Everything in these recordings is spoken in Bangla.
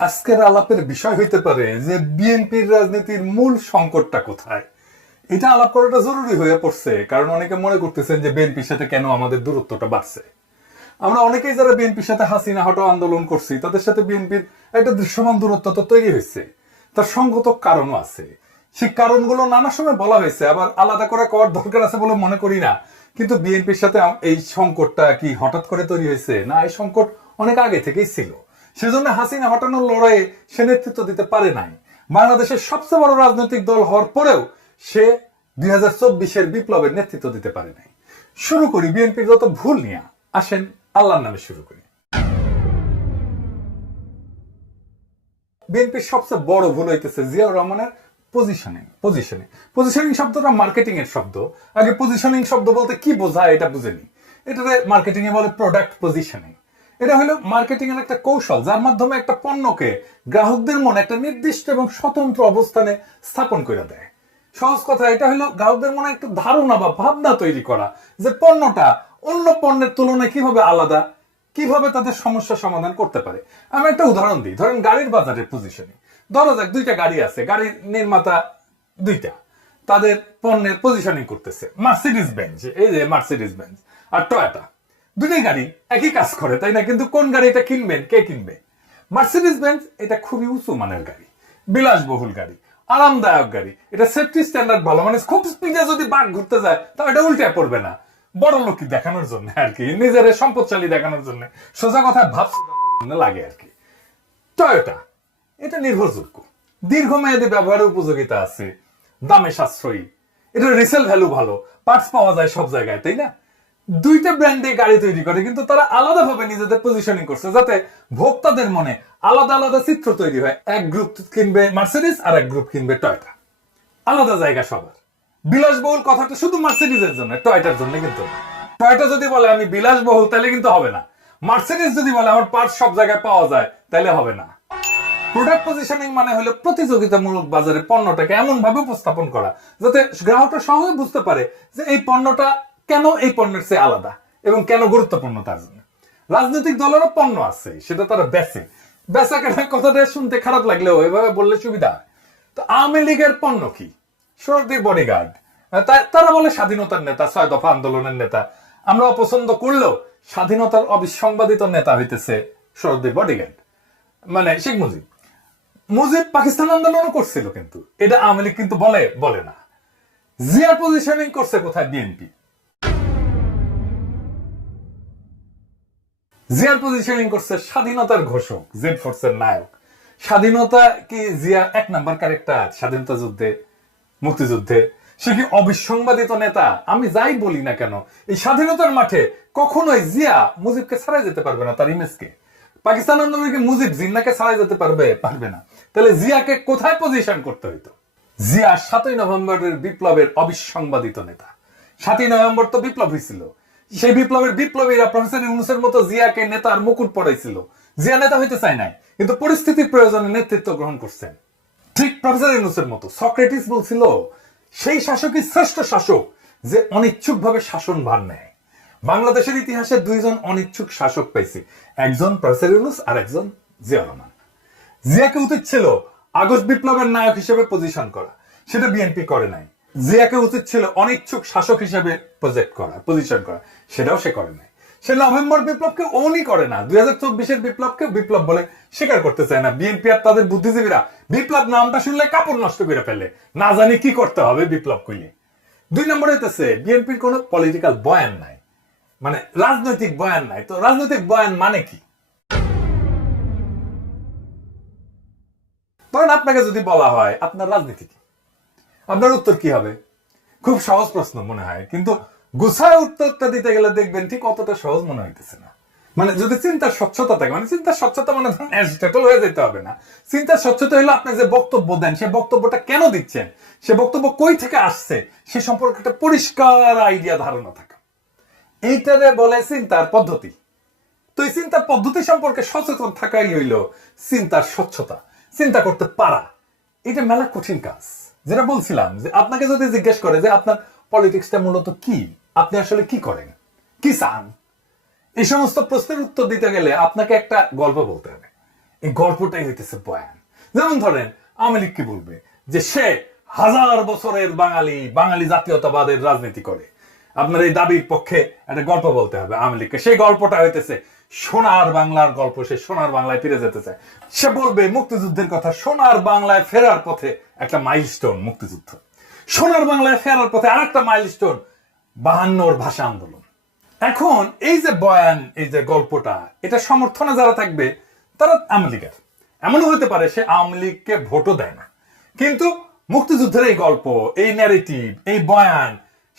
আজকের আলাপের বিষয় হইতে পারে যে বিএনপির রাজনীতির মূল সংকটটা কোথায়। এটা আলাপ করাটা জরুরি হয়ে পড়ছে, কারণ অনেকে মনে করতেছেন যে বিএনপির সাথে কেন আমাদের দূরত্বটা বাড়ছে। আমরা অনেকেই যারা বিএনপির সাথে হাসিনা হটাও আন্দোলন করছি, তাদের সাথে বিএনপির একটা দৃশ্যমান দূরত্ব তো তৈরি হয়েছে। তার সঙ্গত কারণও আছে। সেই কারণগুলো নানা সময় বলা হয়েছে, আবার আলাদা করে করার দরকার আছে বলে মনে করি না। কিন্তু বিএনপির সাথে এই সংকটটা কি হঠাৎ করে তৈরি হয়েছে? না, এই সংকট অনেক আগে থেকেই ছিল। সেজন্য হাসিনা হটানোর লড়াইয়ে সে নেতৃত্ব দিতে পারে নাই। বাংলাদেশের সবচেয়ে বড় রাজনৈতিক দল হওয়ার পরেও সে 2024-এর বিপ্লবের নেতৃত্ব দিতে পারে নাই। শুরু করি বিএনপির যত ভুল নিয়ে। আসেন আল্লাহর নামে শুরু করি। বিএনপির সবচেয়ে বড় ভুল হইতেছে জিয়াউর রহমানের পজিশনিং শব্দটা মার্কেটিং এর শব্দ। আগে পজিশনিং শব্দ বলতে কি বোঝায় এটা বুঝেনি। এটাতে মার্কেটিং এ বলে প্রোডাক্ট পজিশনিং। এটা হলো মার্কেটিং এর একটা কৌশল, যার মাধ্যমে একটা পণ্যকে গ্রাহকদের মনে একটা নির্দিষ্ট এবং স্বতন্ত্র অবস্থানে স্থাপন করে দেয়। সহজ কথা, এটা হলো গ্রাহকদের মনে একটা ধারণা বা ভাবনা তৈরি করা যে পণ্যটা অন্য পণ্যের তুলনায় কিভাবে আলাদা, কিভাবে তাদের সমস্যা সমাধান করতে পারে। আমি একটা উদাহরণ দিই। ধরেন গাড়ির বাজারের পজিশনিং। ধরা যাক দুইটা গাড়ি আছে, গাড়ির নির্মাতা দুইটা, তাদের পণ্যের পজিশনিং করতেছে। মার্সিডিজ বেঞ্জ, এই যে মার্সিডিজ বেঞ্জ আর টয়োটা, দুটোই গাড়ি একই কাজ করে, তাই না? কিন্তু কোন গাড়িটা কিনবেন, কে কিনবে? মার্সিডিজ বেঞ্জ এটা খুবই উঁচু মানের গাড়ি, বিলাসবহুল গাড়ি, আরামদায়ক গাড়ি। এটা সেফটি স্ট্যান্ডার্ড ভালো, মানে খুব স্পিডে যদি বাঘ ঘুরতে যায় তাহলে এটা উল্টে পড়বে না। বড় লোকই দেখানোর জন্য আর কি, নিজের সম্পদশালী দেখানোর জন্য, সোজা কথা ভাবছে লাগে আর কি। টয়োটা এটা নির্ভরযোগ্য, দীর্ঘমেয়াদী ব্যবহারের উপযোগিতা আছে, দামে সাশ্রয়ী, এটা রিসেল ভ্যালু ভালো, পার্টস পাওয়া যায় সব জায়গায়, তাই না? দুইটা ব্র্যান্ডে গাড়ি তৈরি করে, কিন্তু তারা আলাদাভাবে নিজেদের পজিশনিং করছে যাতে ভোক্তাদের মনে আলাদা আলাদা চিত্র তৈরি হয়। এক গ্রুপ কিনবে মার্সিডিজ আর এক গ্রুপ কিনবে টয়োটা। আলাদা জায়গা সবার। বিলাসবহুল কথাটা শুধু মার্সিডিজের জন্য, টয়োটার জন্য কিন্তু না। টয়োটা যদি বলে আমি বিলাসবহুল তাহলে কিন্তু হবে না। মার্সিডিজ যদি বলে আমার পার্টস সব জায়গায় পাওয়া যায় তাহলে হবে না। প্রোডাক্ট পজিশনিং মানে হলো প্রতিযোগিতামূলক বাজারে পণ্যটাকে এমন ভাবে উপস্থাপন করা যাতে গ্রাহকরা সহজে বুঝতে পারে যে এই পণ্যটা কেন এই পণ্যের চেয়ে আলাদা এবং কেন গুরুত্বপূর্ণ তার জন্য। রাজনৈতিক দলেরও পণ্য আছে, সেটা তারা বেচে। বেচা কেনা কথাটা শুনতে খারাপ লাগলেও এভাবে বললে সুবিধা। তো আওয়ামী লীগের পণ্য কি? সর্দি বডিগার্ড। তারা বলে স্বাধীনতার নেতা, 6 দফা আন্দোলনের নেতা। আমরা অপছন্দ করলেও স্বাধীনতার অবিসংবাদিত নেতা হইতেছে সর্দি বডিগার্ড, মানে শেখ মুজিব। মুজিব পাকিস্তান আন্দোলনও করছিল, কিন্তু এটা আওয়ামী লীগ কিন্তু বলে না। জিয়ার পজিশনিং করছে কোথায়? বিএনপি। জিয়ার পজিশনিং করছে স্বাধীনতার ঘোষক, জেড ফোর্সের নায়ক। স্বাধীনতা কি জিয়া 1 নাম্বার ক্যারেক্টার স্বাধীনতা যুদ্ধে, মুক্তিযুদ্ধে? সে কি অবিসংবাদিত নেতা? আমি যাই বলি না কেন, এই স্বাধীনতার মাঠে কখনোই জিয়া মুজিবকে ছাড়াই যেতে পারবে না, তার ইমেজকে। পাকিস্তান আন্দোলনে মুজিব জিন্নাকে ছাড়াই যেতে পারবে না। তাহলে জিয়াকে কোথায় পজিশন করতে হইতো? জিয়া 7ই নভেম্বরের বিপ্লবের অবিসংবাদিত নেতা। 7ই নভেম্বর তো বিপ্লব হয়েছিল, সেই বিপ্লবের বিপ্লবীরা প্রফেসর ইউনূসের মতো জিয়াকে নেতার মুকুট পড়াইছিল। জিয়া নেতা হইতে চায় নাই, কিন্তু পরিস্থিতির প্রয়োজনে নেতৃত্ব গ্রহণ করছেন। ঠিক প্রফেসর ইউনূসের মতো। সক্রেটিস বলছিল সেই শাসকই শ্রেষ্ঠ শাসক যে অনিচ্ছুক ভাবে শাসন ভার নেয়। বাংলাদেশের ইতিহাসে 2 জন অনিচ্ছুক শাসক পাইছি, একজন প্রফেসর ইউনূস আর একজন জিয়াউর রহমান। জিয়াকে উচিত ছিল আগস্ট বিপ্লবের নায়ক হিসেবে পজিশন করা, সেটা বিএনপি করে নাই। জিয়াকে উচিত ছিল অনিচ্ছুক শাসক হিসেবে পজিশন করা, সেটাও সে করে নাই। সে নভেম্বর বিপ্লবকে ওনই করে না, 2024-এর বিপ্লবকে বিপ্লব বলে স্বীকার করতে চায় না। বিএনপি আর তাদের বুদ্ধিজীবীরা বিপ্লব নামটা শুনলে কাপড় নষ্ট করে ফেলে, না জানি কি করতে হবে বিপ্লব কইলে। 2 নম্বর হইতেছে বিএনপির কোনো পলিটিক্যাল বয়ান নাই, মানে রাজনৈতিক বয়ান নাই। তো রাজনৈতিক বয়ান মানে কি? ধরেন আপনাকে যদি বলা হয় আপনার রাজনীতি কি, আপনার উত্তর কি হবে? খুব সহজ প্রশ্ন মনে হয়, কিন্তু গুছায় উত্তরটা দিতে গেলে দেখবেন ঠিক অতটা সহজ মনে হইতেছে না। মানে যদি চিন্তার স্বচ্ছতা থাকে, মানে চিন্তার স্বচ্ছতা মানে অ্যাজিটেটল হয়ে যেতে হবে না। চিন্তার স্বচ্ছতা হলো আপনি যে বক্তব্য দেন, সে বক্তব্যটা কেন দিচ্ছেন, সে বক্তব্য কই থেকে আসছে, সে সম্পর্কে একটা পরিষ্কার আইডিয়া, ধারণা থাকা। এইটারে বলে চিন্তার পদ্ধতি। তো এই চিন্তার পদ্ধতি সম্পর্কে সচেতন থাকাই হইল চিন্তার স্বচ্ছতা, চিন্তা করতে পারা। এটা মেলা কঠিন কাজ। যেটা বলছিলাম যে আপনাকে যদি জিজ্ঞেস করে যে আপনার পলিটিক্সটা মূলত কি, আপনি আসলে কি করেন, কি চান, এই সমস্ত প্রশ্নের উত্তর দিতে গেলে আপনাকে একটা গল্প বলতে হবে। এই গল্পটাই হইতেছে বয়ান। যেমন ধরেন আওয়ামী লীগ কি বলবে যে সে 1000 বছরের বাঙালি জাতীয়তাবাদের রাজনীতি করে। আপনার এই দাবির পক্ষে একটা গল্প বলতে হবে আওয়ামী লীগকে। সেই গল্পটা হইতেছে সোনার বাংলার গল্প। সে সোনার বাংলায় ফিরে যেতে চায়। সে বলবে মুক্তিযুদ্ধের কথা। সোনার বাংলায় ফেরার পথে একটা মাইলস্টোন মুক্তিযুদ্ধ। সোনার বাংলায় ফেরার পথে আরেকটা মাইলস্টোন 52 ভাষা আন্দোলন। এখন এই যে বয়ান, এই যে গল্পটা, এটা সমর্থনে যারা থাকবে তারা আওয়ামী লীগের। এমনও হতে পারে সে আওয়ামী লীগকে ভোটও দেয় না, কিন্তু মুক্তিযুদ্ধের এই গল্প, এই ন্যারেটিভ, এই বয়ান,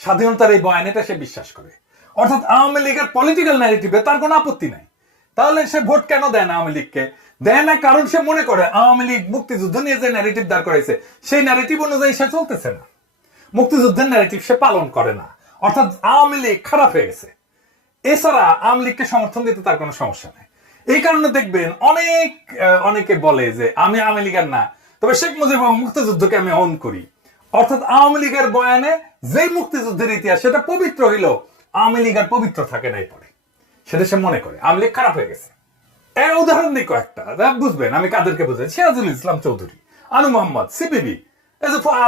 স্বাধীনতার এই বয়ান, এটা সে বিশ্বাস করে। অর্থাৎ আওয়ামী লীগের পলিটিক্যাল ন্যারেটিভে তার কোনো আপত্তি নাই। তাহলে সে ভোট কেন দেয় না আওয়ামী লীগকে? দেয় না কারণ সে মনে করে আওয়ামী লীগ মুক্তিযুদ্ধ নিয়ে যে ন্যারেটিভ দাঁড় করাইছে সেই ন্যারেটিভ অনুযায়ী সে চলতেছে না। মুক্তিযুদ্ধের ন্যারেটিভ সে পালন করে না। অর্থাৎ আওয়ামী লীগ খারাপ হয়ে গেছে। এছাড়া আওয়ামী লীগকে সমর্থন দিতে তার কোনো সমস্যা নেই। এই কারণে দেখবেন অনেকে বলে যে আমি আওয়ামী লীগের না, তবে শেখ মুজিব মুক্তিযুদ্ধকে আমি অন করি। অর্থাৎ আওয়ামী লীগের বয়ানে যে মুক্তিযুদ্ধের ইতিহাস সেটা পবিত্র হইল, আওয়ামী লীগ আর পবিত্র থাকে নাই পরে, সেটা সে মনে করে আওয়ামী লীগ খারাপ হয়ে গেছে। এর উদাহরণ দিই কয়েকটা, বুঝবেন আমি কাদেরকে বুঝাই। সিরাজুল ইসলাম চৌধুরী, আনু মোহাম্মদ, সিপিবি,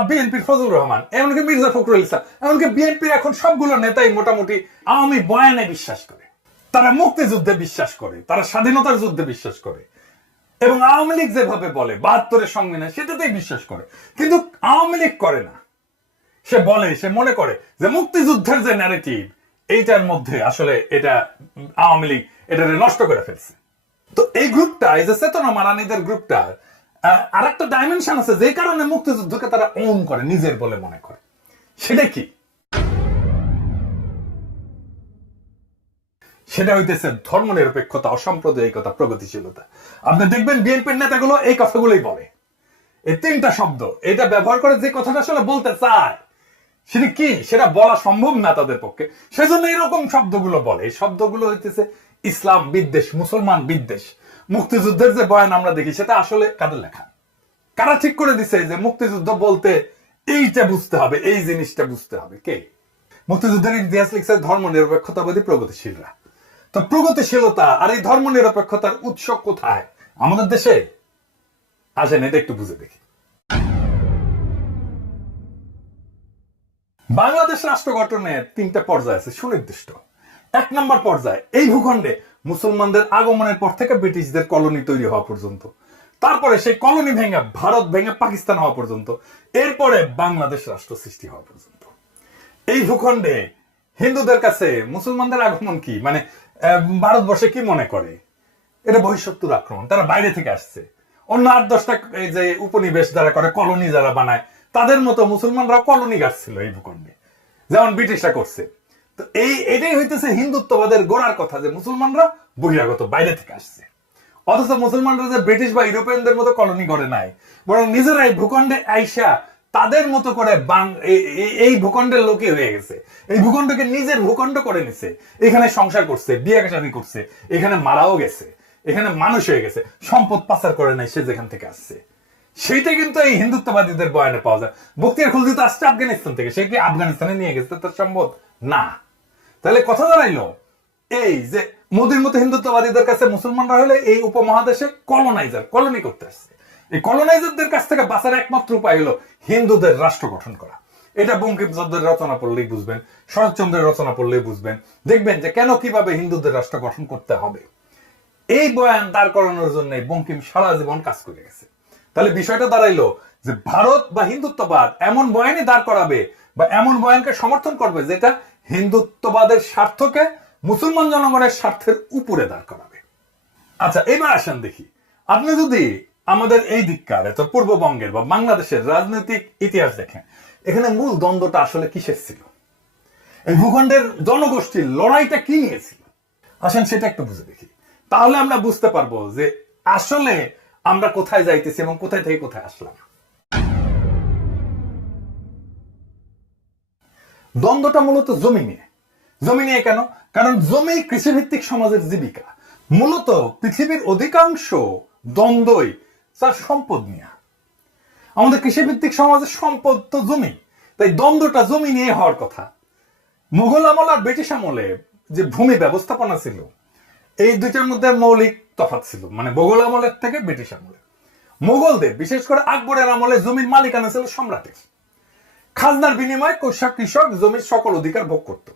বিএনপির ফজলুর রহমান, এমনকি মির্জা ফখরুল ইসলাম, এমনকি বিএনপির এখন সবগুলো নেতাই মোটামুটি আওয়ামী বয়ানে বিশ্বাস করে। তারা মুক্তিযুদ্ধে বিশ্বাস করে, তারা স্বাধীনতার যুদ্ধে বিশ্বাস করে, এবং আওয়ামী লীগ যেভাবে বলে 72-এর সংবিধান সেটাতেই বিশ্বাস করে। কিন্তু আওয়ামী লীগ করে না। সে বলে, সে মনে করে যে মুক্তিযুদ্ধের যে ন্যারেটিভ এইটার মধ্যে আসলে এটা আওয়ামী লীগ এটা নষ্ট করে ফেলছে। তো এই গ্রুপটা, এই যে চেতনা মারানিদের গ্রুপটা, আর একটা ডাইমেনশন আছে যে কারণে মুক্তিযুদ্ধকে তারা ওন করে, নিজের বলে মনে করে। সেটা কি? সেটা হইতেছে ধর্মনিরপেক্ষতা, অসাম্প্রদায়িকতা, প্রগতিশীলতা। আপনি দেখবেন বিএনপির নেতাগুলো এই কথাগুলোই বলে। এই 3টা শব্দ এটা ব্যবহার করে যে কথাটা আসলে বলতে চায় সেটা কি, সেটা বলা সম্ভব না তাদের পক্ষে, সেজন্য এরকম শব্দগুলো বলে। এই শব্দগুলো হইতেছে ইসলাম বিদ্বেষ, মুসলমান বিদ্বেষ। মুক্তিযুদ্ধের যে বয়ান আমরা দেখি সেটা আসলে কাদের লেখা? কারা ঠিক করে দিছে যে মুক্তিযুদ্ধ বলতে এইটা বুঝতে হবে, এই জিনিসটা বুঝতে হবে? কে? মুক্তিযুদ্ধের ইতিহাস লিখছে ধর্মনিরপেক্ষতাবাদী প্রগতিশীলরা। তো প্রগতিশীলতা আর এই ধর্মনিরপেক্ষতার উৎস কোথায়? আমাদের দেশে। আসেন এটা একটু বুঝে দেখি। বাংলাদেশ রাষ্ট্র গঠনের 3টা পর্যায় আছে সুনির্দিষ্ট। 1 নম্বর পর্যায়, এই ভূখণ্ডে মুসলমানদের আগমনের পর থেকে ব্রিটিশদের কলোনি তৈরি হওয়া পর্যন্ত, তারপরে সেই কলোনি ভেঙে ভারত ভেঙে পাকিস্তান হওয়া পর্যন্ত, এরপরে বাংলাদেশ রাষ্ট্র সৃষ্টি হওয়া পর্যন্ত। এই ভূখণ্ডে হিন্দুদের কাছে মুসলমানদের আগমন কি, মানে ভারতবর্ষে কি মনে করে? এটা বহিঃশত্রুর আক্রমণ, তারা বাইরে থেকে আসছে। অন্য 8-10টা এই যে উপনিবেশ যারা করে, কলোনি যারা বানায়, তাদের মতো মুসলমানরা কলোনি গাড়ছিল এই ভূখণ্ডে, যেমন ব্রিটিশরা করছে। তো এটাই হইতেছে হিন্দুত্ববাদের গোড়ার কথা, যে মুসলমানরা বহিরাগত, বাইরে থেকে আসছে। অথচ মুসলমানরা যে ব্রিটিশ বা ইউরোপিয়ানদের মতো কলোনি গড়ে নাই, বরং নিজেরাই ভূখণ্ডে আইসা তাদের মতো করে এই ভূখণ্ডের লোকই হয়ে গেছে। এই ভূখণ্ডকে নিজের ভূখণ্ড করে নিছে, এখানে সংসার করছে, বিয়ে শাদী করছে, এখানে মারাও গেছে, এখানে মানুষ হয়ে গেছে, সম্পদ পাচার করে নাই সে যেখান থেকে আসছে। সেইটা কিন্তু এই হিন্দুত্ববাদীদের বয়ানে পাওয়া যায়। বখতিয়ার খলজি তো আসছে আফগানিস্তান থেকে, সে কি আফগানিস্তানে নিয়ে গেছে তার সম্পদ? না। তাহলে কথা দাঁড়াইলো এই যে মোদির মতো হিন্দুত্ববাদীদের কাছে মুসলমানরা হলে এই উপমহাদেশে কলোনি করতে আসছে। এই কলোনাইজারদের কাছ থেকে বাঁচার একমাত্র উপায় হলো হিন্দুদের রাষ্ট্র গঠন করা। এটা বঙ্কিমচন্দ্রের রচনা পড়লেই বুঝবেন, শরৎচন্দ্রের রচনা পড়লেই বুঝবেন, দেখবেন যে কেন কিভাবে হিন্দুদের রাষ্ট্র গঠন করতে হবে। এই বয়ান দাঁড় করানোর জন্য বঙ্কিম সারা জীবন কাজ করে গেছে। তাহলে বিষয়টা দাঁড়াইলো যে ভারত বা হিন্দুত্ববাদ এমন বয়ানই দাঁড় করাবে বা এমন বয়ানকে সমর্থন করবে যেটা হিন্দুত্ববাদের স্বার্থকে মুসলমান জনগণের স্বার্থের উপরে দাঁড় করাবে। আচ্ছা, এবার আসেন দেখি, আপনি যদি আমাদের এই দিককার পূর্ববঙ্গের বা বাংলাদেশের রাজনৈতিক ইতিহাস দেখেন, এখানে মূল দ্বন্দ্বটা আসলে কিসের ছিল? এই ভূখণ্ডের জনগোষ্ঠীর লড়াইটা কি নিয়েছিল? আসেন সেটা একটু বুঝে দেখি, তাহলে আমরা বুঝতে পারবো যে আসলে আমরা কোথায় যাইতেছি এবং কোথায় থেকে কোথায় আসলাম। দ্বন্দ্বটা মূলত জমি নিয়ে। জমি নিয়ে কেন? কারণ জমি কৃষিভিত্তিক সমাজের জীবিকা। মূলত পৃথিবীর অধিকাংশ দ্বন্দ্বই তার সম্পদ নিয়ে। আমাদের কৃষিভিত্তিক সমাজের সম্পদ তো জমি, তাই দ্বন্দ্বটা জমি নিয়ে হওয়ার কথা। মুঘল আমল আর ব্রিটিশ আমলে যে ভূমি ব্যবস্থাপনা ছিল, এই দুইটার মধ্যে মৌলিক তফাৎ ছিল, মানে মোগল আমলের থেকে ব্রিটিশ আমলে। মোগলদের বিশেষ করে আকবরের আমলে জমির মালিকানা ছিল সম্রাটের। খাজনার বিনিময়ে কৃষক জমির সকল অধিকার ভোগ করত।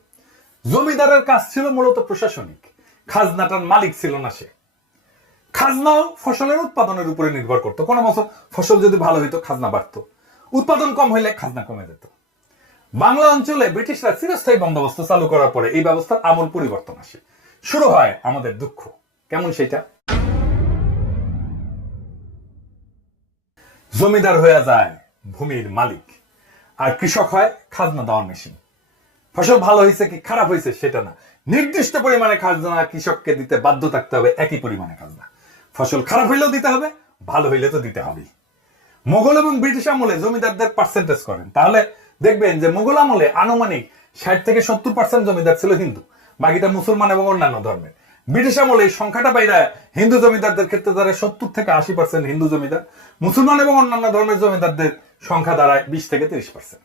জমিদারের কাজ ছিল মূলত প্রশাসনিক, খাজনাটার মালিক ছিল না সে। খাজনাও ফসলের উৎপাদনের উপরে নির্ভর করত। কোনো বছর ফসল যদি ভালো হইতো খাজনা বাড়তো, উৎপাদন কম হইলে খাজনা কমে যেত। বাংলা অঞ্চলে ব্রিটিশরা চিরস্থায়ী বন্দোবস্ত চালু করার পরে এই ব্যবস্থার আমূল পরিবর্তন আসে। শুরু হয় আমাদের দুঃখ। কেমন সেটা? জমিদার হয়ে যায় ভূমির মালিক, আর কৃষক হয় খাজনা দেওয়ার মেশিন। ফসল ভালো হয়েছে কি খারাপ হয়েছে সেটা না, নির্দিষ্ট পরিমাণে খাজনা কৃষককে দিতে বাধ্য থাকতে হবে, একই পরিমাণে খাজনা। ফসল খারাপ হইলেও দিতে হবে, ভালো হইলে তো দিতে হবেই। মোগল এবং ব্রিটিশ আমলে জমিদারদের পার্সেন্টেজ করেন, তাহলে দেখবেন যে মোগল আমলে আনুমানিক 60 থেকে 70% জমিদার ছিল হিন্দু, বাকিটা মুসলমান এবং অন্যান্য ধর্মের। ব্রিটিশ আমলে এই সংখ্যাটা বাইরে হিন্দু জমিদারদের ক্ষেত্রে দাঁড়ায় 70 থেকে 80% হিন্দু জমিদার, মুসলমান এবং অন্যান্য ধর্মের জমিদারদের সংখ্যা দাঁড়ায় 20 থেকে 30%।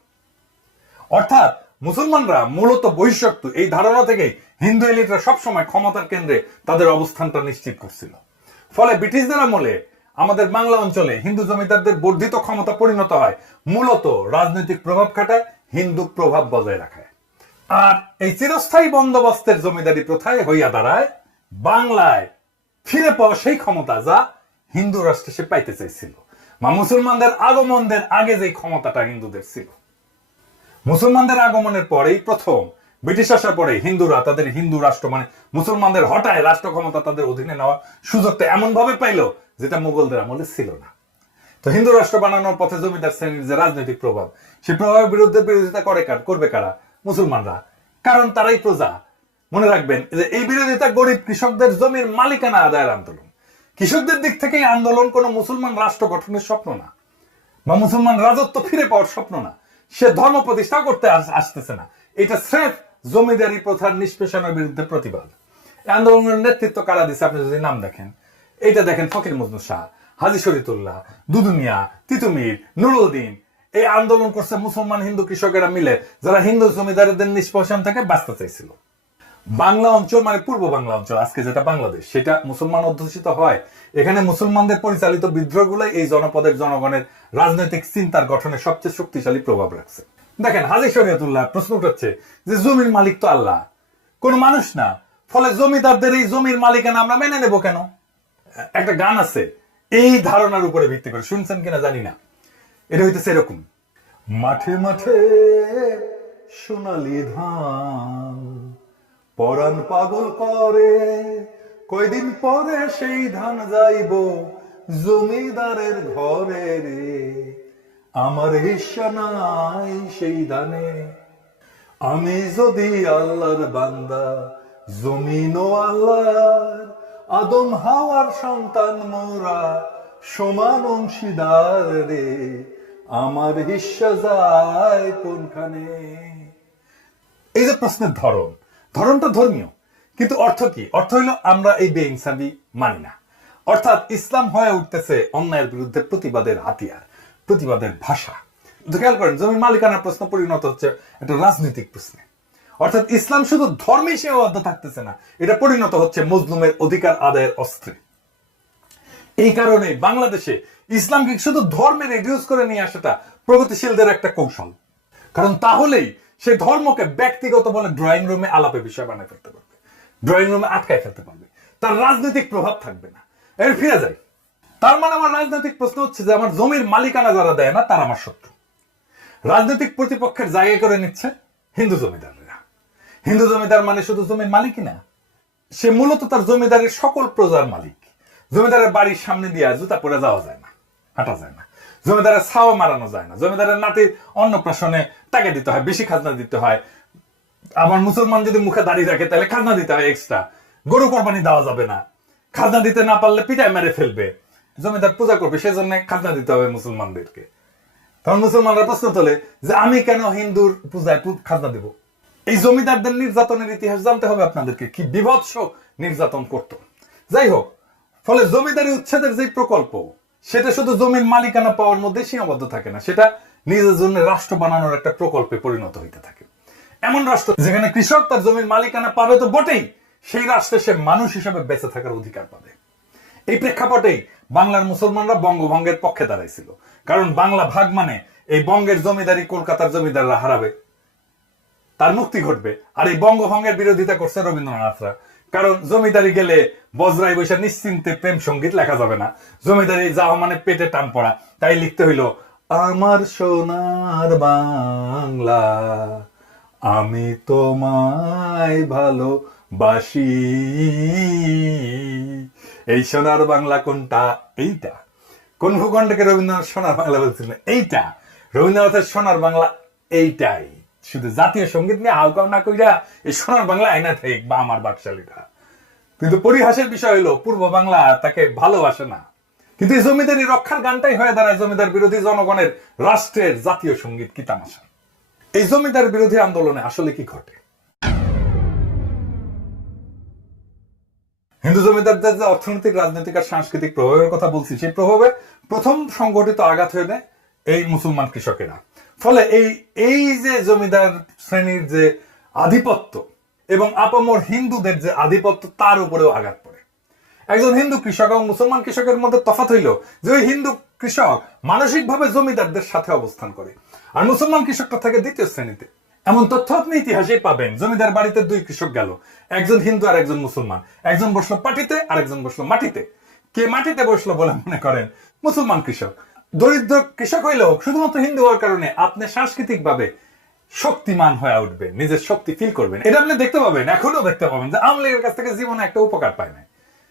অর্থাৎ মুসলমানরা মূলত বহিঃশত্রু, এই ধারণা থেকেই হিন্দু এলিটরা সবসময় ক্ষমতার কেন্দ্রে তাদের অবস্থানটা নিশ্চিত করছিল। ফলে ব্রিটিশদের আমলে আমাদের বাংলা অঞ্চলে হিন্দু জমিদারদের বর্ধিত ক্ষমতা পরিণত হয় মূলত রাজনৈতিক প্রভাব খাটায়, হিন্দু প্রভাব বজায় রাখায়। আর এই চিরস্থায়ী বন্দোবস্তের জমিদারি প্রথায় হইয়া দাঁড়ায় বাংলায় ফিরে পাওয়া সেই ক্ষমতা যা হিন্দু রাষ্ট্রে সে পাইতে চাইছিল, বা মুসলমানদের আগমনের আগে যে ক্ষমতাটা হিন্দুদের ছিল। মুসলমানদের আগমনের পরেই প্রথম ব্রিটিশ আসার পরে হিন্দুরা তাদের হিন্দু রাষ্ট্র, মানে মুসলমানদের হঠায় রাষ্ট্র ক্ষমতা তাদের অধীনে নেওয়ার সুযোগটা এমন ভাবে পাইল যেটা মুঘলদের আমলে ছিল না। তো হিন্দু রাষ্ট্র বানানোর পথে জমিদার শ্রেণীর যে রাজনৈতিক প্রভাব, সেই প্রভাবের বিরুদ্ধে বিরোধিতা করবে কারা? মুসলমানরা, কারণ তারাই প্রজা। মনে রাখবেন যে এই বিরোধিতা গরিব কৃষকদের জমির মালিকানা আদায়ের আন্দোলন। কৃষকদের দিক থেকে এই আন্দোলন কোনো মুসলমান রাষ্ট্র গঠনের স্বপ্ন না, বা মুসলমান রাজত্ব ফিরে পাওয়ার স্বপ্ন না, সে ধর্ম প্রতিষ্ঠা করতে আসতেছে না। এটা স্রেফ জমিদারি প্রথার নিষ্পেষণের বিরুদ্ধে প্রতিবাদ। আন্দোলনের নেতৃত্ব কারা দিচ্ছে আপনি যদি নাম দেখেন, এইটা দেখেন ফকির মজনু শাহ, হাজী শরীয়তুল্লাহ, দুদুমিয়া, তিতুমির, নুরুদ্দিন। এই আন্দোলন করছে মুসলমান হিন্দু কৃষকেরা মিলে, যারা হিন্দু জমিদারদের নিষ্পেষণ থেকে বাঁচতে চাইছিল। বাংলা অঞ্চল মানে পূর্ব বাংলা অঞ্চল, আজকে যেটা বাংলাদেশ, সেটা মুসলমান অধ্যুষিত হয়। এখানে মুসলমানদের পরিচালিত বিদ্রোহগুলাই এই জনপদের জনগণের রাজনৈতিক চিন্তার গঠনে সবচেয়ে শক্তিশালী প্রভাব রাখছে। দেখেন হাজী শরীয়তুল্লাহ প্রশ্ন উঠাচ্ছে যে জমির মালিক তো আল্লাহ, কোন মানুষ না, ফলে জমিদারদের এই জমির মালিকানা আমরা মেনে নেব কেন? একটা গান আছে এই ধারণার উপরে ভিত্তি করে, শুনছেন কিনা জানি না। এটা হইতেছে এরকম: মাঠে মাঠে সোনালি ধান, পরাণ পাগল করে, কয়দিন পরে সেই ধান যাইব জমিদারের ঘরে রে, আমার হিস্সা নাই সেই ধানে, আমি যদি আল্লাহর বান্দা, জমিন ও আল্লাহর, আদম হাওয়ার সন্তান মোরা, সমান অংশীদার রে, আমার হিস্সা যায় কোনখানে? এই যে প্রশ্নের ধরনটা ধর্মীয়, কিন্তু অর্থ কি? অর্থ হইল আমরা এই বেইনসাফি মানি না। অর্থাৎ ইসলাম হয়ে উঠতেছে অন্যায়ের বিরুদ্ধে প্রতিবাদের হাতিয়ার, প্রতিবাদের ভাষা। খেয়াল করেন জমির মালিকানার প্রশ্ন পরিণত হচ্ছে একটা রাজনৈতিক প্রশ্নে। অর্থাৎ ইসলাম শুধু ধর্মে সীমাবদ্ধ থাকতেছে না, এটা পরিণত হচ্ছে মজলুমের অধিকার আদায়ের অস্ত্রে। এই কারণে বাংলাদেশে ইসলামকে শুধু ধর্মে রিডিউস করে নিয়ে আসাটা প্রগতিশীলদের একটা কৌশল। কারণ তাহলেই সে ধর্মকে ব্যক্তিগত বলে ড্রয়িং রুমে আলাপে বিষয় বানায় ফেলতে পারবে, ড্রয়িং রুমে আটকায় ফেলতে পারবে, তার রাজনৈতিক প্রভাব থাকবে না। এর ফিরে যায়, তার মানে আমার রাজনৈতিক প্রশ্ন হচ্ছে যে আমার জমির মালিকানা যারা দেয় না তারা আমার শত্রু। রাজনৈতিক প্রতিপক্ষের জায়গা করে নিচ্ছে হিন্দু জমিদাররা। হিন্দু জমিদার মানে শুধু জমির মালিকই না, সে মূলত তার জমিদারের সকল প্রজার মালিক। জমিদারের বাড়ির সামনে দিয়ে জুতা পরে যাওয়া যায় না, হাঁটা যায় না, জমিদারের ছাওয়া মারানো যায় না, জমিদারের নাতির অন্নপ্রাশনে টাকা দিতে হয়, বেশি খাজনা দিতে হয়। আমার মুসলমান যদি মুখে দাঁড়িয়ে রাখে তাহলে খাজনা দিতে হয় এক্সট্রা, গরু কোরবানি দেওয়া যাবে না, খাজনা দিতে না পারলে পিটায় মেরে ফেলবে, জমিদার পূজা করবে, সেজন্য খাজনা দিতে হবে মুসলমানদেরকে। তখন মুসলমানরা প্রশ্ন তোলে যে আমি কেন হিন্দুর পূজায় খাজনা দেব? এই জমিদারদের নির্যাতনের ইতিহাস জানতে হবে আপনাদেরকে, কি বিভৎস নির্যাতন করত। যাই হোক, ফলে জমিদারি উচ্ছেদের যে প্রকল্প, সেটা শুধু জমির মালিকানা পাওয়ার মধ্যে সীমাবদ্ধ থাকে না, সেটা নিজের জন্য রাষ্ট্র বানানোর একটা প্রকল্পে পরিণত হইতে থাকে। এমন রাষ্ট্র যেখানে কৃষক তার জমির মালিকানা পাবে তো বটেই, সেই রাষ্ট্রে সে মানুষ হিসেবে বেঁচে থাকার অধিকার পাবে। এই প্রেক্ষাপটেই বাংলার মুসলমানরা বঙ্গভঙ্গের পক্ষে দাঁড়াইছিল, কারণ বাংলা ভাগ মানে এই বঙ্গের জমিদারি কলকাতার জমিদাররা হারাবে, তার মুক্তি ঘটবে। আর এই বঙ্গভঙ্গের বিরোধিতা করছে রবীন্দ্রনাথরা, কারণ জমিদারি গেলে বজরাই বৈশা নিশ্চিন্তে প্রেম সঙ্গীত লেখা যাবে না, জমিদারি যাওয়া মানে পেটে টান পড়া। তাই লিখতে হইল আমার সোনার বাংলা আমি তোমায় ভালোবাসি। এই সোনার বাংলা কোনটা? এইটা। কোন ভূখণ্ডকে রবীন্দ্রনাথ সোনার বাংলা বলছিলেন? এইটা। রবীন্দ্রনাথের সোনার বাংলা এইটাই। শুধু জাতীয় সঙ্গীত নিয়ে হালকাও না কইরা এই সোনার বাংলা আইনা ঠিক বা আমার বাকশালীরা। কিন্তু পরিহাসের বিষয় হলো পূর্ব বাংলা তাকে ভালোবাসে না। কিন্তু এই জমিদারি রক্ষার গানটাই হয়ে দাঁড়ায় জমিদার বিরোধী জনগণের রাষ্ট্রের জাতীয় সঙ্গীত। কি তামাশা! এই জমিদার বিরোধী আন্দোলনে আসলে কি ঘটে? হিন্দু জমিদারদের যে অর্থনৈতিক, রাজনৈতিক আর সাংস্কৃতিক প্রভাবের কথা বলছি, সেই প্রভাবে প্রথম সংগঠিত আঘাত হয়ে নেয় এই মুসলমান কৃষকেরা। ফলে এই যে জমিদার শ্রেণীর যে আধিপত্য এবং আপামর হিন্দুদের যে আধিপত্য, তার উপরেও আঘাত পড়ে। একজন হিন্দু কৃষক এবং মুসলমান কৃষকের মধ্যে তফাৎ হইল যে ওই হিন্দু কৃষক মানসিকভাবে জমিদারদের সাথে অবস্থান করে, আর মুসলমান কৃষকটা থাকে দ্বিতীয় শ্রেণীতে। এমন তথ্য আপনি ইতিহাসেই পাবেন। জমিদার বাড়িতে দুই কৃষক গেল, একজন হিন্দু আর একজন মুসলমান। একজন বসলো পাটিতে আর একজন বসলো মাটিতে। কে মাটিতে বসলো বলে মনে করেন? মুসলমান কৃষক। দরিদ্র কৃষক হইলেও শুধুমাত্র হিন্দু হওয়ার কারণে আপনি সাংস্কৃতিক ভাবে শক্তিমান হয়ে উঠবেন, নিজের শক্তি ফিল করবেন। এটা আপনি দেখতে পাবেন, এখনো দেখতে পাবেন যে আওয়ামী লীগের কাছ থেকে জীবনে একটা উপকার পায় নাই,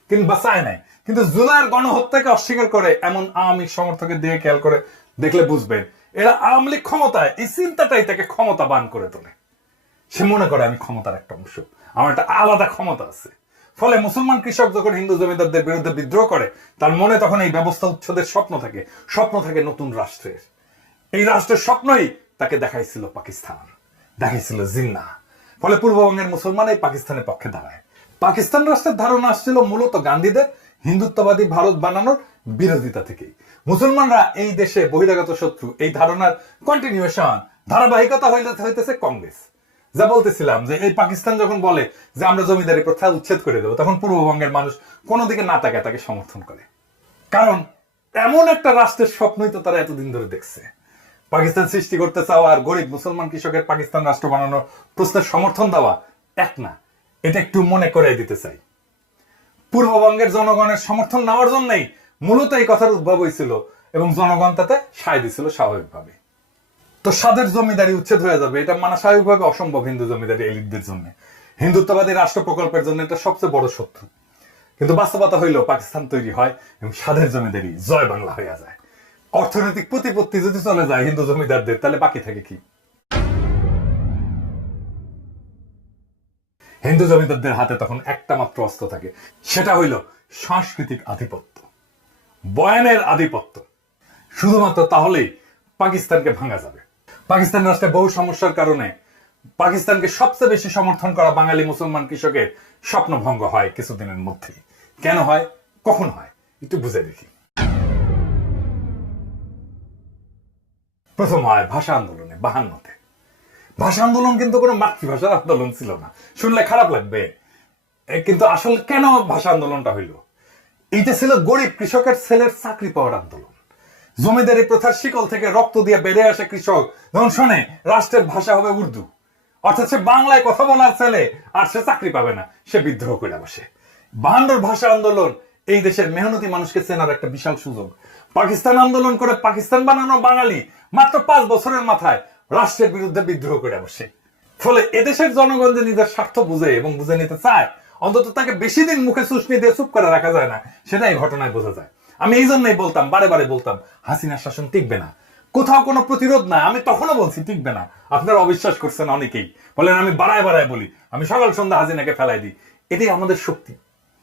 কিন্তু বাঁচায় নাই। কিন্তু জুলাইয়ের গণহত্যাকে অস্বীকার করে এমন আওয়ামী সমর্থকের দিকে খেয়াল করে দেখলে বুঝবেন এরা আওয়ামী লীগ ক্ষমতায়, এই চিন্তাটাই তাকে ক্ষমতাবান করে তোলে। সে মনে করে আমি ক্ষমতার একটা অংশ, আমার একটা আলাদা ক্ষমতা আছে। ফলে মুসলমান কৃষক যখন হিন্দু জমিদারদের বিরুদ্ধে বিদ্রোহ করে, তার মনে তখন এই ব্যবস্থা উচ্ছেদের স্বপ্ন থাকে, স্বপ্ন থাকে নতুন রাষ্ট্রের। এই রাষ্ট্রের স্বপ্নই তাকে দেখাইছিল পাকিস্তান, দেখাইছিল জিন্নাহ। ফলে পূর্ববঙ্গের মুসলমান এই পাকিস্তানের পক্ষে দাঁড়ায়। পাকিস্তান রাষ্ট্রের ধারণা আসছিল মূলত গান্ধীদের হিন্দুত্ববাদী ভারত বানানোর বিরোধিতা থেকেই। মুসলমানরা এই দেশে বহিরাগত শত্রু, এই ধারণার কন্টিনিউশন, ধারাবাহিকতা হইতেছে কংগ্রেস। যা বলতেছিলাম যে এই পাকিস্তান যখন বলে যে আমরা জমিদারি প্রথা উচ্ছেদ করে দেবো, তখন পূর্ববঙ্গের মানুষ কোনো দিকে না তাকায় তাকে সমর্থন করে। কারণ এমন একটা রাষ্ট্রের স্বপ্নই তো তারা এতদিন ধরে দেখছে। পাকিস্তান সৃষ্টি করতে চাওয়া আর গরিব মুসলমান কৃষকের পাকিস্তান রাষ্ট্র বানানোর প্রশ্নের সমর্থন দেওয়া এক না, এটা একটু মনে করাই দিতে চাই। পূর্ববঙ্গের জনগণের সমর্থন নেওয়ার জন্যই মূলত এই কথার উদ্ভব হয়েছিল এবং জনগণ তাতে সায় দিছিল স্বাভাবিকভাবে। তো স্বাদের জমিদারি উচ্ছেদ হয়ে যাবে, এটা মানা স্বাভাবিকভাবে অসম্ভব হিন্দু জমিদারি এলিটদের জন্য। হিন্দুত্ববাদী রাষ্ট্র প্রকল্পের জন্য এটা সবচেয়ে বড় শত্রু। কিন্তু বাস্তবতা হইল পাকিস্তান তৈরি হয় এবং স্বাদের জমিদারি জয় বাংলা হয়ে যায়। অর্থনৈতিক প্রতিপত্তি যদি চলে যায় হিন্দু জমিদারদের, তাহলে বাকি থাকে কি? হিন্দু জমিদারদের হাতে তখন একটা মাত্র অস্ত্র থাকে, সেটা হইল সাংস্কৃতিক আধিপত্য, বয়ানের আধিপত্য। শুধুমাত্র তাহলেই পাকিস্তানকে ভাঙা যাবে। পাকিস্তান রাষ্ট্রে বহু সমস্যার কারণে পাকিস্তানকে সবচেয়ে বেশি সমর্থন করা বাঙালি মুসলমান কৃষকের স্বপ্নভঙ্গ হয় কিছুদিনের মধ্যেই। কেন হয়, কখন হয়, একটু বুঝে দেখি। প্রথম হয় ভাষা আন্দোলনে 52-তে। ভাষা আন্দোলন কিন্তু কোনো মাতৃভাষার আন্দোলন ছিল না, শুনলে খারাপ লাগবে, কিন্তু আসলে কেন ভাষা আন্দোলনটা হইল? এইটা ছিল গরিব কৃষকের ছেলের চাকরি পাওয়ার আন্দোলন। জমিদারি প্রথার শিকল থেকে রক্ত দিয়ে বেড়ে আসে কৃষক যখন শোনে রাষ্ট্রের ভাষা হবে উর্দু, অর্থাৎ সে বাংলায় কথা বলার ছেলে আর সে চাকরি পাবে না, সে বিদ্রোহ করে বসে। 52 ভাষা আন্দোলন এই দেশের মেহনতি মানুষকে চেনার একটা বিশাল সুযোগ। পাকিস্তান আন্দোলন করে পাকিস্তান বানানো বাঙালি মাত্র 5 বছরের মাথায় রাষ্ট্রের বিরুদ্ধে বিদ্রোহ করে বসে। ফলে এদেশের জনগণ যে নিজের স্বার্থ বুঝে এবং বুঝে নিতে চায়, অন্তত তাকে বেশি দিন মুখে চুষনি দিয়ে চুপ করে রাখা যায় না, সেটা এই ঘটনায় বোঝা যায়। আমি এই জন্যই বলতাম, বারে বারে বলতাম, হাসিনার শাসন টিকবে না, কোথাও কোনো প্রতিরোধ নাই। আমি তখনও বলছি টিকবে না, আপনারা অবিশ্বাস করছেন অনেকেই, বলেন আমি বাড়ায় বাড়ায় বলি, আমি সকাল সন্ধ্যা হাসিনাকে ফেলাই দিই। এটাই আমাদের শক্তি।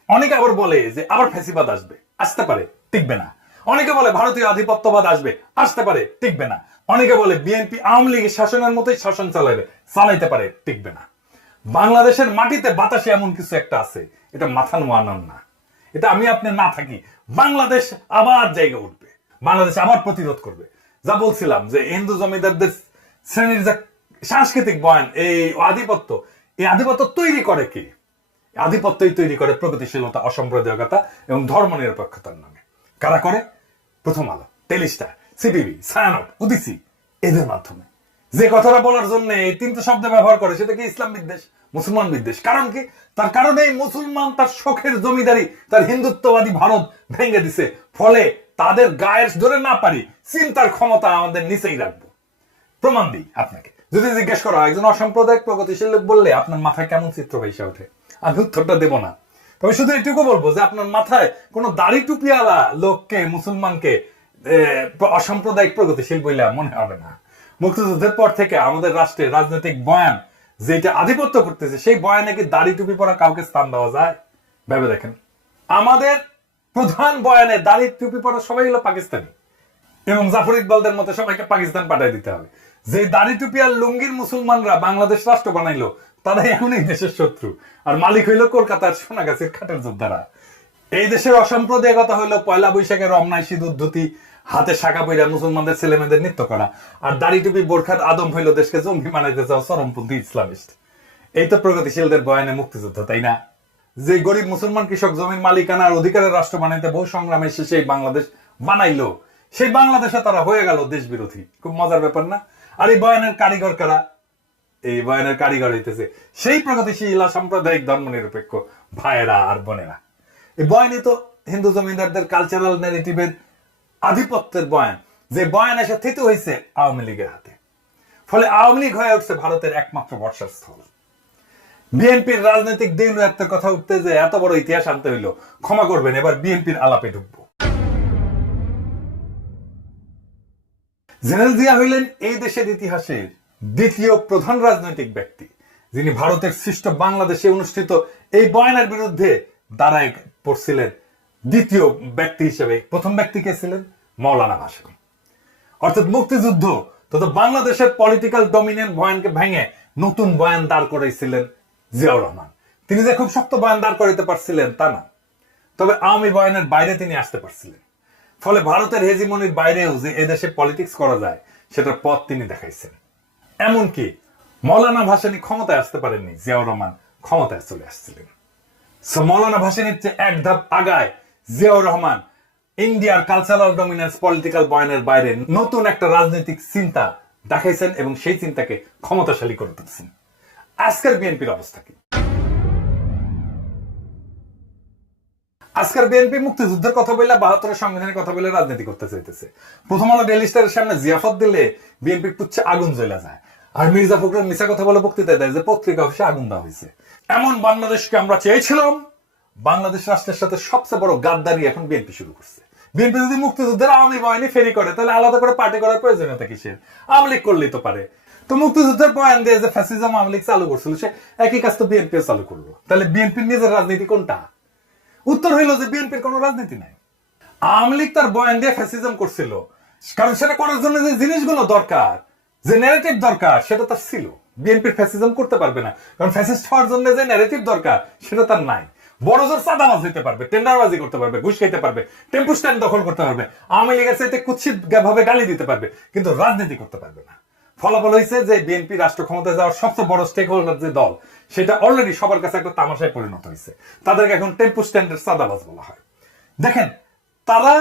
অনেকে আবার বলে যে আবার ফ্যাসিবাদ আসবে, আসতে পারে, টিকবে না। অনেকে বলে ভারতীয় আধিপত্যবাদ আসবে, আসতে পারে, টিকবে না। অনেকে বলে বিএনপি আওয়ামী লীগের শাসনের মতোই শাসন চালাবে, চালাইতে পারে, টিকবে না। বাংলাদেশের মাটিতে বাতাসে এমন কিছু একটা আছে, এটা মাথা নোয়ানোর না। এটা আমি আপনি না থাকি, বাংলাদেশ আবার জায়গা উঠবে, বাংলাদেশ আবার প্রতিরোধ করবে। যা বলছিলাম যে হিন্দু জমিদারদের শ্রেণীর যে সাংস্কৃতিক বয়ান, এই আধিপত্য, এই আধিপত্য তৈরি করে কে? আধিপত্যই তৈরি করে প্রগতিশীলতা, অসাম্প্রদায়িকতা এবং ধর্মনিরপেক্ষতার নামে। কারা করে? প্রথম আলো, টেলিস্টার, সিপিবি, ছায়ানট, ওডিসি, এদের মাধ্যমে। যে কথাটা বলার জন্য এই তিনটা শব্দ ব্যবহার করে সেটা কি ইসলাম বিদ্বেষ, মুসলমান বিদ্বেষ। কারণ কি? তার কারণে এই মুসলমান তার শখের জমিদারি, তার হিন্দুত্ববাদী ভারত ভেঙে দিছে। ফলে তাদের গায়ের ধরে না পারি চিন্তার ক্ষমতা আমাদের নিচেই রাখবো। প্রমাণ দিই আপনাকে। যদি জিজ্ঞেস করা হয় একজন অসাম্প্রদায়িক প্রগতিশীল লোক বললে আপনার মাথায় কেমন চিত্র ভেসে ওঠে, আমি উত্তরটা দেব না। তবে শুধু এটুকু বলবো যে আপনার মাথায় কোনো দাড়ি টুপিওয়ালা লোককে, মুসলমানকে অসাম্প্রদায়িক প্রগতিশীল বলে মনে হবে না। মুক্তিযুদ্ধের পর থেকে আমাদের রাষ্ট্রের রাজনৈতিক বয়ান যেটা আধিপত্য করতেছে, সেই বয়ানে কি দাড়ি টুপি পরা কাউকে স্থান দেওয়া যায়? ভেবে দেখেন। আমাদের প্রধান বয়ানে দাড়ি টুপি পরা সবাই হলো পাকিস্তানি, এবং জাফর ইকবালদের মতো সবাইকে পাকিস্তান পাঠিয়ে দিতে হবে। যে দাড়ি টুপি আর লুঙ্গির মুসলমানরা বাংলাদেশ রাষ্ট্র বানাইলো, তারাই এখন এই দেশের শত্রু, আর মালিক হইলো কলকাতার সোনাগাছির খাটের যোদ্ধারা। এই দেশের অসাম্প্রদায়িকতা হইলো পয়লা বৈশাখের রমনায় সিঁদুর ধুতি, হাতে শাখা পইরা মুসলমানদের ছেলে মেয়েদের নৃত্য করা, আর দাড়ি টুপি বোরখার আদম হইলো দেশকে জঙ্গি বানাইতে চাও চরমপন্থী ইসলামিস্ট। এই তো প্রগতিশীলদের বয়ানে মুক্তিযুদ্ধ, তাই না? যে গরিব মুসলমান কৃষক জমির মালিকানা আর অধিকারের রাষ্ট্র বানাইতে বহু সংগ্রামে শেষে এই বাংলাদেশ বানাইলো, সেই বাংলাদেশে তারা হয়ে গেল দেশ বিরোধী। খুব মজার ব্যাপার না? আর এই বয়ানের কারিগর কারা? এই বয়ানের কারিগর হইতেছে সেই প্রগতিশীল সাম্প্রদায়িক ধর্ম নিরপেক্ষ ভাইয়েরা আর বোনেরা। এই বয়ানই তো হিন্দু জমিদারদের কালচারাল ন্যারেটিভের আধিপত্যের বয়ান, যে বয়ান এসে থিত হয়েছে আওয়ামী লীগের হাতে। ফলে আওয়ামী লীগ হয়ে উঠছে ভারতের একমাত্র বর্ষার স্থল। বিএনপির রাজনৈতিক দেউলিয়াত্বের কথা উঠতে যে এত বড় ইতিহাস আনতে হইলো, ক্ষমা করবেন, এবার বিএনপির আলাপে ঢুকবো। জেনারেল জিয়া হইলেন এই দেশের ইতিহাসের দ্বিতীয় প্রধান রাজনৈতিক ব্যক্তি, যিনি ভারতের সৃষ্ট বাংলাদেশে অনুষ্ঠিত এই বয়ানের বিরুদ্ধে দাঁড়ায় পড়ছিলেন দ্বিতীয় ব্যক্তি হিসেবে। প্রথম ব্যক্তি কে ছিলেন? মৌলানা ভাসানী। অর্থাৎ মুক্তিযুদ্ধ তথা বাংলাদেশের পলিটিক্যাল ডমিনেন্ট বয়ানকে ভেঙে নতুন বয়ান দাঁড় করাইছিলেন জিয়াউর রহমান। তিনি যে খুব শক্ত বয়ান দাঁড় করাইতে পারছিলেন তা না, তবে আওয়ামী বয়ানের বাইরে তিনি আসতে পারছিলেন। ফলে ভারতের হেজিমনির বাইরেও যে এদেশে পলিটিক্স করা যায় সেটার পথ তিনি দেখাইছেন। এমনকি মৌলানা ভাসানী ক্ষমতায় আসতে পারেননি, জিয়াউর রহমান ক্ষমতায় চলে আসছিলেন। সো মৌলানা ভাসানীর চেয়ে এক ধাপ আগায় জিয়াউর রহমান ইন্ডিয়ার কালচারাল ডমিনেন্স পলিটিক্যাল বয়ানের বাইরে নতুন একটা রাজনৈতিক চিন্তা দেখাইছেন এবং সেই চিন্তাকে ক্ষমতাশালী করে তুলছেন। আজকের বিএনপির অবস্থা কি? আজকের বিএনপি মুক্তিযুদ্ধের কথা বলে, ৭২ সংবিধানের কথা বলে রাজনীতি করতে চাইতেছে। প্রথম আলো ডেইলি স্টারের সামনে জিয়াফত দিলে বিএনপির পুচ্ছে আগুন জ্বলে যায়, আর মির্জা ফখরুল মিছা কথা বলে বক্তৃতা দেয় যে পত্রিকা অফিসে আগুন দেওয়া হয়েছে। এমন বাংলাদেশকে আমরা চেয়েছিলাম। বাংলাদেশ রাষ্ট্রের সাথে সবচেয়ে বড় গাদ্দারি এখন বিএনপি শুরু করছে। বিএনপি যদি মুক্তিযুদ্ধের আওয়ামী বয়ানি ফেরি করে, তাহলে আলাদা করে পার্টি করার প্রয়োজনীয়তা কিসের? আওয়ামী লীগ করলেই তো পারে। তো মুক্তিযুদ্ধের বয়ান দিয়ে যে ফ্যাসিজম আওয়ামী লীগ চালু করছিল, সে একই কাজ তো বিএনপি চালু করলো। তাহলে বিএনপির নিজের রাজনীতি কোনটা? উত্তর হইল যে বিএনপির কোনো রাজনীতি নাই। আওয়ামী লীগ তার বয়ান দিয়ে ফ্যাসিজম করছিল, কারণ সেটা করার জন্য যে জিনিসগুলো দরকার, যে ন্যারেটিভ দরকার, সেটা তার ছিল। বিএনপির ফ্যাসিজম করতে পারবে না, কারণ ফ্যাসিস্ট হওয়ার জন্য যে ন্যারেটিভ দরকার সেটা তার নাই। বড় জোর চাঁদাবাজ হইতে পারবে, টেন্ডারবাজি করতে পারবে, ঘুষ খাইতে পারবে, টেম্পু স্ট্যান্ড দখল করতে পারবে, আওয়ামী লীগের চাইতে কুৎসিত ভাবে গালি দিতে পারবে, কিন্তু রাজনীতি করতে পারবে না। ফলাফল হয়েছে যে বিএনপি রাষ্ট্র ক্ষমতায় যাওয়ার সবচেয়ে বড় স্টেক হোল্ডার যে দল, সেটা অলরেডি সবার কাছে একটা তামাশায় পরিণত হয়েছে। তাদেরকে এখন টেম্পু স্ট্যান্ডের চাঁদাবাজ বলা হয়। দেখেন, তারা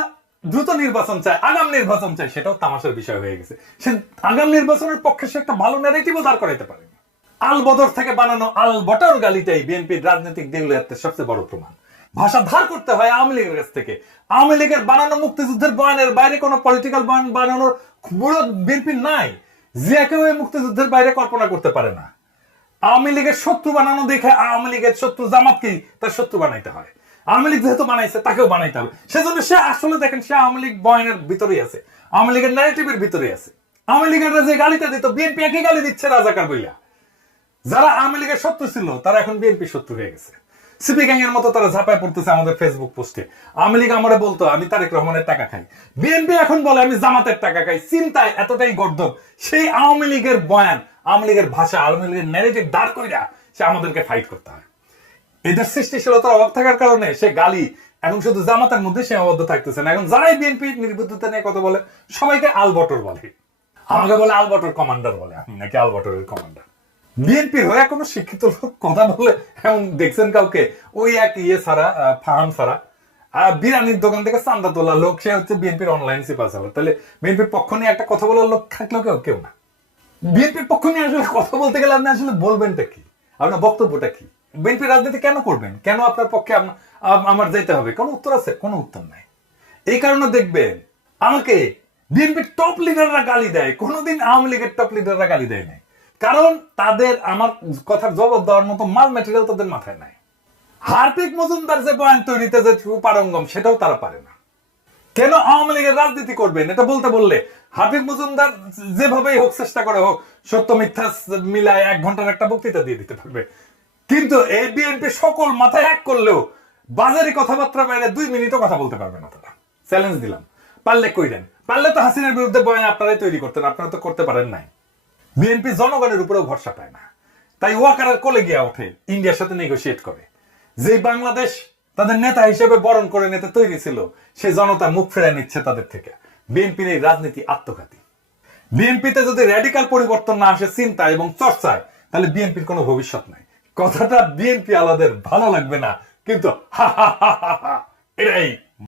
দ্রুত নির্বাচন চায়, আগাম নির্বাচন চায়, সেটাও তামাশার বিষয় হয়ে গেছে। সে আগাম নির্বাচনের পক্ষে সে একটা ভালো ন্যারেটিভও দাঁড় করাইতে পারেনি। আল বদর থেকে বানানো আল বটর গালিটাই বিএনপির রাজনৈতিক দেউলিয়াত্বের সবচেয়ে বড় প্রমাণ। ভাষা ধার করতে হয় আওয়ামী লীগের কাছ থেকে। আওয়ামী লীগের বানানো মুক্তিযুদ্ধের বয়ানের বাইরে কোনো পলিটিক্যাল বয়ান বানানোর বড় বিএনপির নাই। জিয়াকে ওই মুক্তিযুদ্ধের বাইরে কল্পনা করতে পারে না। আওয়ামী লীগের শত্রু বানানো দেখে আওয়ামী লীগের শত্রু জামাতকেই তার শত্রু বানাইতে হয়। আওয়ামী লীগ যেহেতু বানাইছে, তাকেও বানাইতে হবে। সেজন্য সে আসলে দেখেন, সে আওয়ামী লীগ বয়ানের ভিতরেই আছে, আওয়ামী লীগের ন্যারেটিভের ভিতরেই আছে। আওয়ামী লীগের যে গালিটা দিত, বিএনপি একই গালি দিচ্ছে রাজাকার বইলা। যারা আওয়ামী লীগের শত্রু ছিল, তারা এখন বিএনপি শত্রু হয়ে গেছে। সিপি গ্যাং এর মতো তারা ঝাঁপায় পড়তেছে আমাদের ফেসবুক পোস্টে। আওয়ামী লীগ আমারে বলতো আমি তারেক রহমানের টাকা খাই, বিএনপি এখন বলে আমি জামাতের টাকা খাই। চিন্তায় এতটাই গর্দভ, সেই আওয়ামী লীগের বয়ান, আওয়ামী লীগের ভাষা, আওয়ামী লীগের ন্যারেটিভ দাঁড় কইরা সে আমাদেরকে ফাইট করতে হয়। এদের সৃষ্টিশীলতার অভাব থাকার কারণে সে গালি এখন শুধু জামাতের মধ্যে সীমাবদ্ধ থাকতেছে না। এখন যারাই বিএনপি নির্বুদ্ধতা নিয়ে কথা বলে, সবাইকে আলবটর বলে। আমাকে বলে আলবটর কমান্ডার বলে, আমি নাকি আলবটরের কমান্ডার। বিএনপির হয়ে কোনো শিক্ষিত লোক কথা বলে এমন দেখছেন কাউকে? ওই এক ছাড়া, ফাহাম ছাড়া, বিরিয়ানির দোকান থেকে চান্দা তোলা লোক, সে হচ্ছে বিএনপির অনলাইন সিপার সাভার। তাহলে বিএনপির পক্ষ নিয়ে একটা কথা বলার লোক থাকলেও কেউ না। বিএনপির পক্ষ নিয়ে আসলে কথা বলতে গেলে আপনি আসলে বলবেনটা কি, আপনার বক্তব্যটা কি? বিএনপি রাজনীতি কেন করবেন? কেন আপনার পক্ষে আমার যেতে হবে? কোনো উত্তর আছে? কোনো উত্তর নাই। এই কারণে দেখবেন আমাকে বিএনপির টপ লিডাররা গালি দেয়, কোনোদিন আওয়ামী লীগের টপ লিডাররা গালি দেয় নাই। কারণ তাদের আমার কথার জবাব দেওয়ার মতো মাল ম্যাটেরিয়াল তাদের মাথায় নাই। হার্দিক মজুমদার যে পয়েন্ট তৈরিতে যে পারঙ্গম, সেটাও তারা পারে না। কেন আওয়ামী লীগের রাজনীতি করবেন এটা বলতে বললে হাবিব মজুমদার যেভাবেই হোক, চেষ্টা করে হোক, সত্য মিথ্যা মিলায় 1 ঘন্টার একটা বক্তৃতা দিয়ে দিতে পারবে। কিন্তু এই বিএনপি সকল মাথায় এক করলেও বাজারি কথাবার্তা বাইরে 2 মিনিটও কথা বলতে পারবে না তারা। চ্যালেঞ্জ দিলাম, পারলে কইরেন। পারলে তো হাসিনার বিরুদ্ধে বয়ান আপনারাই তৈরি করতেন, আপনারা তো করতে পারেন নাই। বিএনপি জনগণের উপরেও ভরসা পায় না, তাই ওয়াকারের কোলে গিয়া ওঠে, ইন্ডিয়ার সাথে নেগোশিয়েট করে। যে বাংলাদেশ তাদের নেতা হিসেবে বরণ করে নিতে তৈরি ছিল, সেই জনতা মুখ ফেরায় নিচ্ছে তাদের থেকে। বিএনপির এই রাজনীতি আত্মঘাতী। বিএনপিতে যদি র্যাডিক্যাল পরিবর্তন না আসে চিন্তা এবং চর্চায়, তাহলে বিএনপির কোনো ভবিষ্যৎ নাই। কথাটা বিএনপি আলাদের ভালো লাগবে না, কিন্তু এটাই